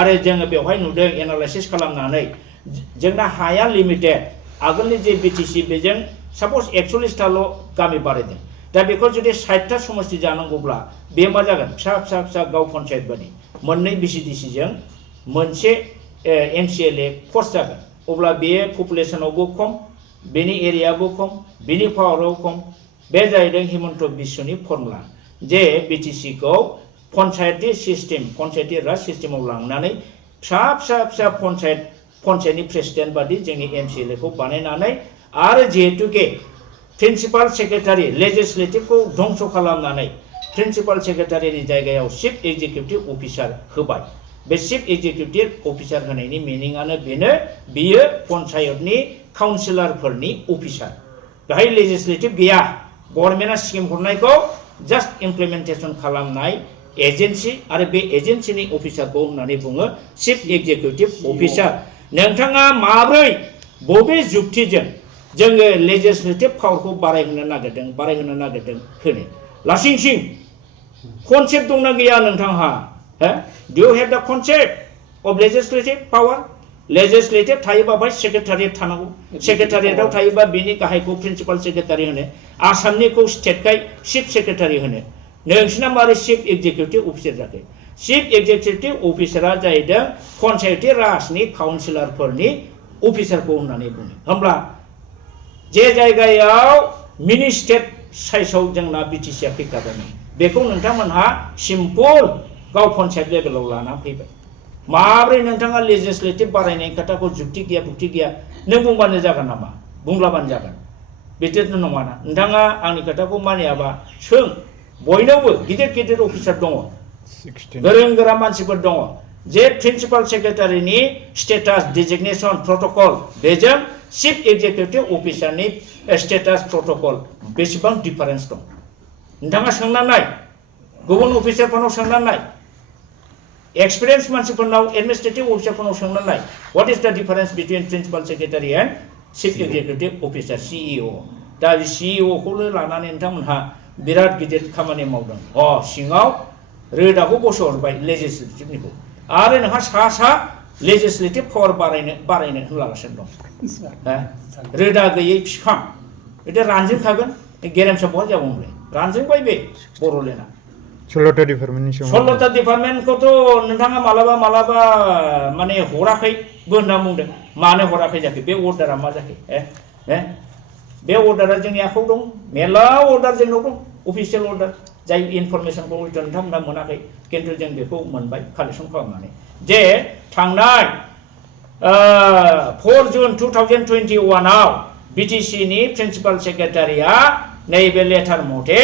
आरो जोङो बेवहाय नुदों एनालाइसिस खालामनानै जोंना हाया लिमिटेड आगोलनि जे बिटिसि बेजों साप'ज 41टाल' गामि बारायदों दा बेखौ जुदि 60टा समष्टि जानांगौब्ला बे मा जागोन फिसा फिसा फिसा गाव पन्चायत बादि मोननै बिसिडिसिजों मोनसे एमसिएलए फर्स जागोन अब्ला बे पपुलेसनावबो खम बेनि एरियाबो खम बेनि पावाराव खम बे जाहैदों हिमन्त बिश्वनि फर्मुला जे बिटिसिखौ पन्चायती सिस्टेम पन्चायती राज सिस्टेमाव लांनानै फिसा फिसा फिसा पन्चायतनि प्रेसिडेन्ट बादि जोंनि एमसिएलए खौ बानायनानै आरो जिहेतुके प्रिन्सिपाल सेक्रेटारि लेजिस्लेटिभखौ धंस खालामनानै प्रिन्सिपाल सेक्रेटारिनि जायगायाव चिफ एक्जिकिउटिभ अफिसार होबाय बे चिफ एक्जिकिउटिभ अफिसार होनायनि मिनिङानो बेनो बियो पन्चायतनि काउन्सिलरफोरनि अफिसार बेहाय लेजिस्लेटिभ गैया गभर्नमेन्टआ स्किम हरनायखौ जास्ट इमप्लिमेन्टेसन खालामनाय एजेन्सि आरो बे एजेन्सिनि अफिसारखौ होननानै बुङो चिफ एक्जिकिउटिभ अफिसार नोंथाङा माब्रै बबे जुक्तिजों जोङो लेजिस्लेटिभ पावारखौ बारायहोनो नागिरदों होनो लासिंसिं कनसेप्ट दंना गैया नोंथांहा डु यु हेभ द concept of legislative power legislative थायोबा बाहाय सेक्रेटारियेट थानांगौ सेक्रेटारियेटआव थायोबा बिनि गाहायखौ प्रिन्सिपाल सेक्रेटारि होनो आसामनिखौ स्टेटखाय चिफ सेक्रेटारि होनो नोंसिना मारै चिफ एक्जिकिउटिभ अफिसार जाखो चिफ एक्जिकिउटिभ अफिसारा जाहैदों पन्चायती राजनि काउन्सिलरफोरनि अफिसारखौ होननानै बुङो होमब्ला जे जायगायाव मिनि स्टेट साइजआव जोंना बिटिसिआ फैखादों बेखौ नोंथांमोनहा सिम्पल गाव पन्चायत लेभेलाव लाना फैबाय माब्रै नोंथाङा लेजिस्लेटिभ बारायनायनि खोथाखौ जुक्ति गैया बुक्ति गैया नों बुंबानो जागोन नामा बुंलाबानो जागोन बेथ' नङाना नोंथाङा आंनि खोथाखौ मानियाबा सों बयनावबो गिदिर गिदिर अफिसार दङ गोरों गोरा मानसिफोर दङ जे प्रिन्सिपाल सेक्रेटारिनि स्टेटास डिजिगनेसन प्रट'कल बेजों चिफ एक्जिकिउटिभ अफिसारनि स्टेटास प्रट'कल बेसेबां डिफारेन्स दं नोंथाङा सोंना नाय गुबुन अफिसारफोरनाव सोंना नाय एक्सपिरियेन्स मानसिफोरनाव एडमिनिस्ट्रेटिभ अफिसारफोरनाव सोंना नाय what is the difference between principal secretary and chief executive officer CEO दा सिइअ खौनो लानानै नोंथांमोनहा बिराद गिदिर खामानि मावदों सिङाव रोदाखौ बसहरबाय लेजिस्लेटिभनिखौ आरो नोंहा सा लेजिस्लेटिभ पावार बारायनो होनलागासिनो दं रोदा गैयै बिफां बिदि रानजोबखागोन गेरेमसा बहा जाबावोमोनलाय रानजोबबाय बे बर'लेण्डआ 16टा डिपार्टमेन्टनि सिङाव 16टा डिपार्टमेन्टखौथ' नोंथाङा मालाबा माने हराखैबो होनना बुंदों मानो हराखै जाखो बे अर्डारा मा जाखो बे अर्डारा जोंनि आखायाव दं मेरला अर्डार जोंनाव दं अफिसियेल अर्डार जाय इनफरमेसनखौ नोंथांमोना मोनाखै खिन्थु जों बेखौ मोनबाय कालेक्सन खालामनानै जे थांनाय 4 जुन 2021 आव बिटिसिनि प्रिन्सिपाल सेक्रेटारिया नैबे लेटार मथे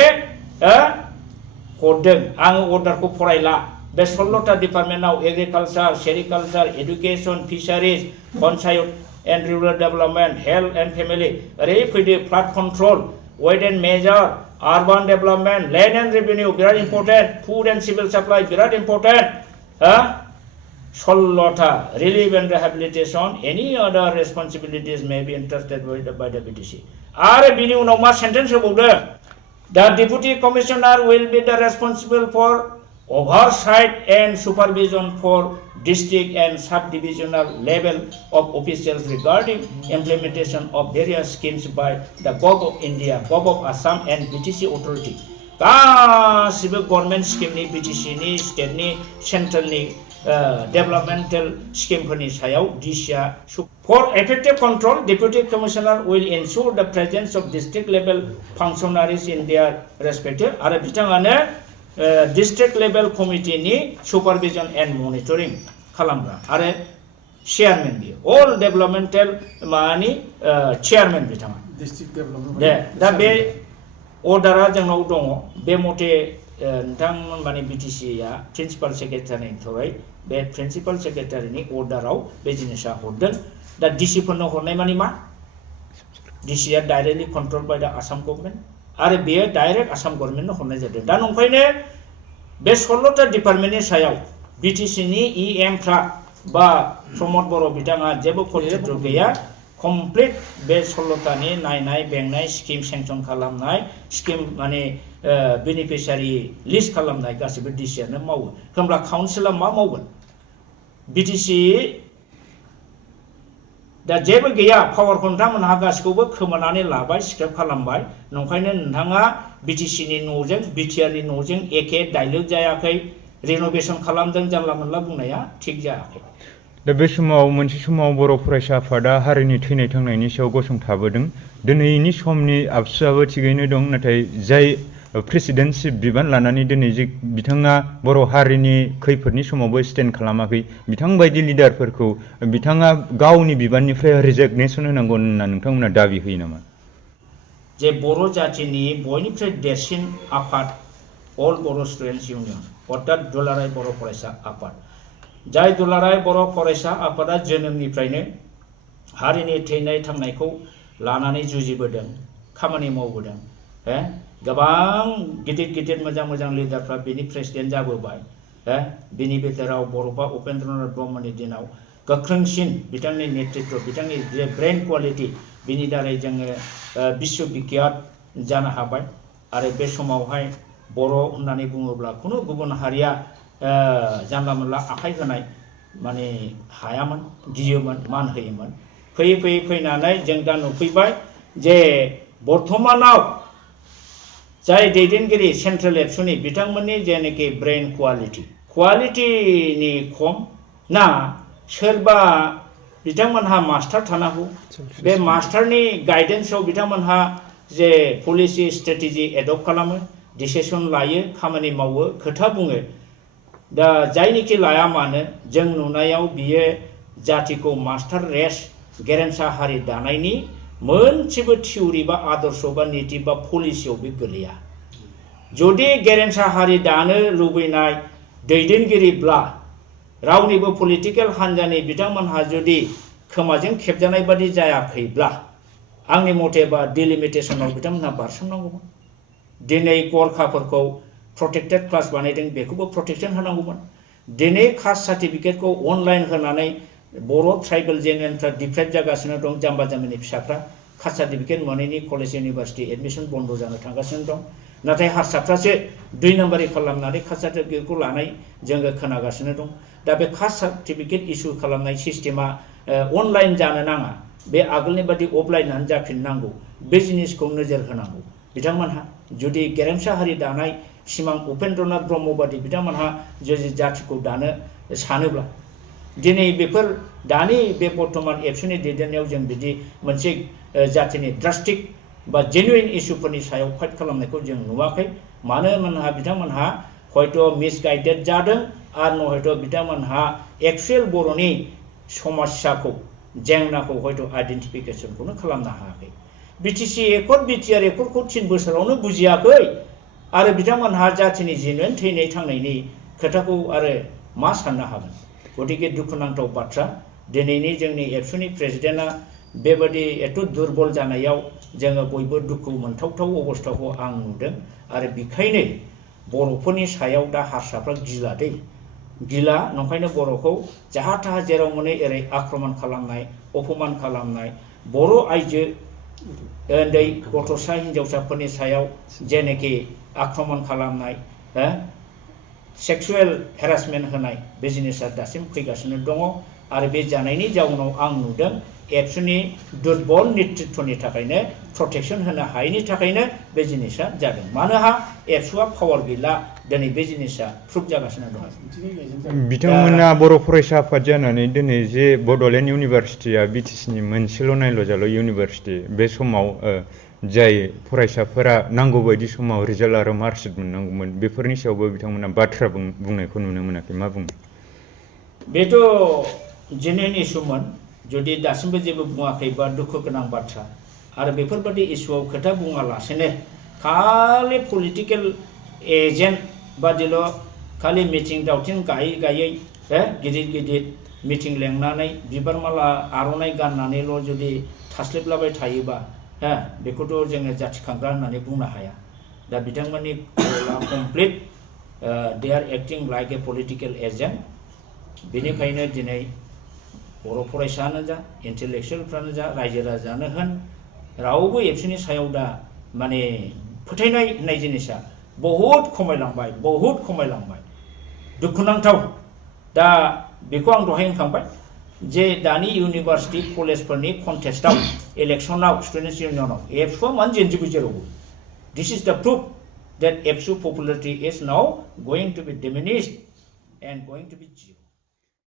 हरदों आङो अर्डारखौ फरायला बे 16टा डिपार्टमेन्टआव agriculture sericulture education fisheries panchayat and rural development health and family ओरै फैदो फ्लाड कन्ट्रल वेट and major urban development land and revenue बिराद important food and civil supply बिराद इम्पर्टेन्ट 16टा relief and rehabilitation any other रेसपन्सिबिलिटिज May B इन्ट्रास्टेड by the BTC आरो बिनि उनाव मा sentence होबावदों The Deputy Commissioner will be the responsible for oversight and supervision for district and subdivisional level of officials regarding implementation of various schemes by the Government of India, Government of Assam and BTC authority. गासिबो government स्किमनि बिटिसिनि स्टेटनि सेन्ट्रेलनि डेभेलपमेन्टेल स्किमफोरनि सायाव डिसिआ For effective control, Deputy Commissioner will ensure the presence of district level functionaries in their respective आरो बिथाङानो district level committeeनि supervision and monitoring खालामग्रा आरो chairman बियो all developmental मानि chairman बिथाङा district development दा बे अर्डारा जोंनाव दङ बे मथे नोंथांमोन माने बिटिसिआ प्रिन्सिपाल सेक्रेटारिनि थ्रुयै बे प्रिन्सिपाल सेक्रेटारिनि अर्डाराव बे जिनिसा हरदों दा डिसिफोरनो हरनाय माने मा डिसिआ directly control by the Assam government आरो बेयो डाइरेक्ट आसाम गभर्नमेन्टनो हरनाय जादों दा नंखायनो बे 16टा डिपार्टमेन्टनि सायाव बिटिसिनि इएमफ्रा बा प्रमद बर' बिथाङा जेबो कन्ट्रिबिउटर गैया कमप्लिट बे 16टानि नायनाय बेंनाय स्किम सेंसन खालामनाय स्किम माने बेनिफिसियारि लिस्ट खालामनाय गासिबो डिसिआनो मावो होमब्ला काउन्सिला मा मावगोन बिटिसि दा जेबो गैया पावारखौ नोंथांमोनहा गासिखौबो खोमानानै लाबाय स्क्रेप खालामबाय नंखायनो नोंथाङा बिटिसिनि न'जों बिटिआरनि न'जों एखे डाइलग जायाखै रिनोभेसन खालामदों जानला मोनला बुंनाया थिग जायाखै दा बे समाव मोनसे समाव बर' फरायसा आफादा हारिनि थैनाय थांनायनि सायाव गसंथाबोदों दिनैनि समनि आबसुआबो थिगैनो दं नाथाय जाय प्रेसिडेन्टशिप बिबान लानानै दिनै जे बिथाङा बर' हारिनि खैफोदनि समावबो स्टेन्ड खालामाखै बिथां बायदि लिडारफोरखौ बिथाङा गावनि बिबाननिफ्राय रिजिगनेसन होनांगौ होनना नोंथांमोना दाबि होयो नामा जे बर' जातिनि बयनिख्रुइ देरसिन आफाद अल बर' स्टुडेन्टस इउनियन अर्थात दुलाराय बर' फरायसा आफाद जाय दुलाराय बर' फरायसा आफादा जोनोमनिफ्रायनो हारिनि थैनाय थांनायखौ लानानै जुजिबोदों खामानि मावबोदों गोबां गिदिर गिदिर मोजां लिडारफ्रा बिनि प्रेसिडेन्ट जाबोबाय बिनि बिथोराव बर'फा उपेन्द्रनाथ ब्रह्मनि दिनाव गोख्रोंसिन बिथांनि नेतृत्व बिथांनि जे ब्रेन क्वालिटि बिनि दारै जोङो बिश्व बिख्यात जानो हाबाय आरो बे समावहाय बर' होननानै बुङोब्ला खुनु गुबुन हारिया जानला मोनला आखाइ होनाय माने हायामोन गियोमोन मान होयोमोन फैयै फैनानै जों दा नुफैबाय जे बर्तमानाव जाय दैदेनगिरि सेन्ट्रेल एबसुनि बिथांमोननि जेनाखि ब्रेन क्वालिटि क्वालिटिनि खम ना सोरबा बिथांमोनहा मास्टार थानांगौ बे मास्टारनि गाइडेन्सआव बिथांमोनहा जे पलिसि स्ट्रेटेजि एडप्ट खालामो डिसिसन लायो खामानि मावो खोथा बुङो दा जायनिखि लाया मानो जों नुनायाव बियो जातिखौ मास्टार रेस गेरेमसा हारि दानायनि मोनसेबो थिउरि बा आदर्श बा नीति बा पलिसियाव बे गोलैया जुदि गेरेमसा हारि दानो लुबैनाय दैदेनगिरिब्ला रावनिबो पलिटिकेल हान्जानि बिथांमोनहा जुदि खोमाजों खेबजानाय बादि जायाखैब्ला आंनि मथेबा डिलिमिटेसनाव बिथांमोनहा बारसोमनांगौमोन दिनै गरखाफोरखौ प्रटेक्टेड क्लास बानायदों बेखौबो प्रटेक्शन होनांगौमोन दिनै कास्ट सार्टिफिकेटखौ अनलाइन होनानै बर' ट्राइबेल जेनेरेलफ्रा डिप्राइभ जागासिनो दं जाम्बा जाम्बिनि फिसाफ्रा कास्ट सार्टिफिकेट मोनैनि कलेज इउनिभार्सिटि एडमिशन बन्द जानो थांगासिनो दं नाथाय हारसाफ्रासो 2 नाम्बारि खालामनानै कास्ट सार्टिफिकेटखौ लानाय जोङो खोनागासिनो दं दा बे कास्ट सार्टिफिकेट इसु खालामनाय सिस्टेमा अनलाइन जानो नाङा बे आगोलनि बादि अफलाइनानो जाफिननांगौ बे जिनिसखौ नोजोर होनांगौ बिथांमोनहा जुदि गेरेमसा हारि दानाय सिमां उपेन्द्रनाथ ब्रह्म बादि बिथांमोनहा जुदि जातिखौ दानो सानोब्ला दिनै बेफोर दानि बे बर्तमान एबसुनि दैदेननायाव जों बिदि मोनसे जातिनि ड्रास्टिक बा जेनुइन इस्युफोरनि सायाव फाइट खालामनायखौ जों नुवाखै मानो होनहा बिथांमोनहा हयथ' मिसगाइडेड जादों आरो हयथ' बिथांमोनहा एक्चुएल बर'नि समस्याखौ जेंनाखौ हयथ' आइडेन्टिफिकेशनखौनो खालामनो हायाखै बिटिसि एकर्ड बिटिआर एकर्डखौ 3 बोसोरावनो बुजियाखै आरो बिथांमोनहा जातिनि जेनुइन थैनाय थांनायनि खोथाखौ आरो मा साननो हागोन गतिके दुखुनांथाव बाथ्रा दिनैनि जोंनि एबसुनि प्रेसिडेन्टआ बेबादि एथ' दुर्बल जानायाव जोङो बयबो दुखु मोनथावथाव अबस्थाखौ आं नुदों आरो बेखायनो बर'फोरनि सायाव दा हारसाफ्रा गिला दै गिला नंखायनो बर'खौ जाहा थाहा जेराव मोनो एरै आक्रमण खालामनाय अपमान खालामनाय बर' आइजो उन्दै गथ'सा हिन्जावसाफोरनि सायाव जेनेखि आक्रमण खालामनाय सेक्सुएल हेरासमेन्ट होनाय बे जिनिसा दासिम फैगासिनो दङ आरो बे जानायनि जाउनाव आं नुदों एबसुनि दुर्बल नेतृत्वनि थाखायनो प्रटेक्शन होनो हायैनि थाखायनो बे जिनिसा जादों मानोहा एबसुआ पावार गैला दिनै बे जिनिसा प्रुफ जागासिनो दं बिथांमोना बर' फरायसा आफाद जानानै दिनै जे बड'लेण्ड इउनिभारसिटिया बिटिसिनि मोनसेल' नायल' इउनिभारसिटि बे समाव जाय फरायसाफोरा नांगौ बायदि समाव रिजाल्ट आरो मार्कशीट मोननांगौमोन बेफोरनि सायावबो बिथांमोना बाथ्रा बुंनायखौ नुनो मोनाखै मा बुङो बेथ' जेनुइन इस्युमोन जुदि दासिमबो जेबो बुङाखै बा दुखु गोनां बाथ्रा आरो बेफोरबादि इस्युआव खोथा बुङालासेनो खालि पलिटिकेल एजेन्ट बादिल' खालि मिटिं दावथिं गायै गिदिर गिदिर मिटिं लेंनानै बिबार माला आर'नाइ गाननानैल' जुदि थास्लिबलाबाय थायोबा बेखौथ' जोङो जातिखांग्रा होननानै बुंनो हाया दा बिथांमोननि complete they are acting like a political agent बेनिखायनो दिनै बर' फरायसायानो जा इन्टेलेक्सुयेलफ्रानो जा रायजो राजायानो होन रावबो एबसुनि सायाव दा माने फोथायनाय होननाय जिनिसा बहुद खमायलांबाय दुखुनांथाव दा बेखौ आं दहाय होनखांबाय जे दानि इउनिभार्सिटि कलेजफोरनि कन्टेस्टआव इलेक्सनाव स्टुडेन्ट्स इउनियनाव एबसुआ मानो जेनजोबो जेरावबो this is the proof that ABSU popularity is now going to be diminished and going to B